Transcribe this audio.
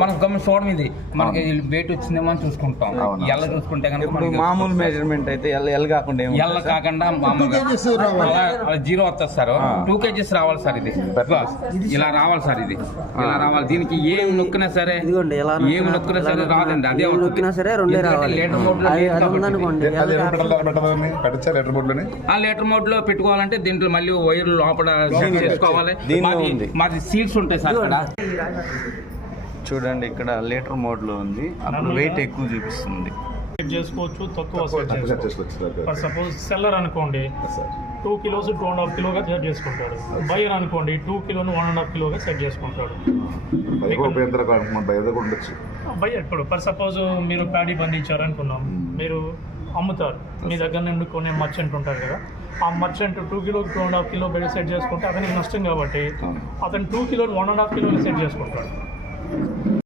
మనకు గమ్మ చూడడం ఇది మనకి వెయిట్ వచ్చిందేమో అని చూసుకుంటాం. ఎల్ల చూసుకుంటే కనుక మామూలు మెజర్మెంట్ అయితే ఎల్ కాకుండా ఎల్ల కాకుండా జీరో వస్తుంది సార్. 2 kgs రావాలి సార్. ఇది ఇలా రావాలి సార్. ఇది ఇలా రావాలి. దీనికి ఏం నొక్కినా సరే ఏం నొక్కినా సరే రాదండి. అదే నొక్కినా సరే లీటర్ మోడ్ లో పెట్టుకోవాలంటే దీంట్లో మళ్ళీ వైర్ లోపల చేసుకోవాలి. మాది సీట్స్ ఉంటాయి సార్. చూడండి ఇక్కడ లీటర్ మోడ్ లో ఉంది. అప్పుడు వెయిట్ ఎక్కువ చూపిస్తుంది. చేసుకోవచ్చు, తక్కువ ఫర్ సపోజ్ సెల్లర్ అనుకోండి 2 kilos 2.5 కిలోగా సెట్ చేసుకుంటాడు. బయర్ అనుకోండి 2 kilos 1.5 కిలోగా సెట్ చేసుకుంటాడు. బయర్ ఇప్పుడు ఫర్ సపోజ్ మీరు ప్యాడీ పండించారు అనుకున్నాం, మీరు అమ్ముతారు. మీ దగ్గర నుండి కొనే మర్చెంట్ ఉంటారు కదా, ఆ మర్చెంట్ 2 kilos 2.5 కిలో బయట సెట్ చేసుకుంటే అతనికి నష్టం కాబట్టి అతను 2 kilos 1.5 కిలోగా సెట్ చేసుకుంటాడు.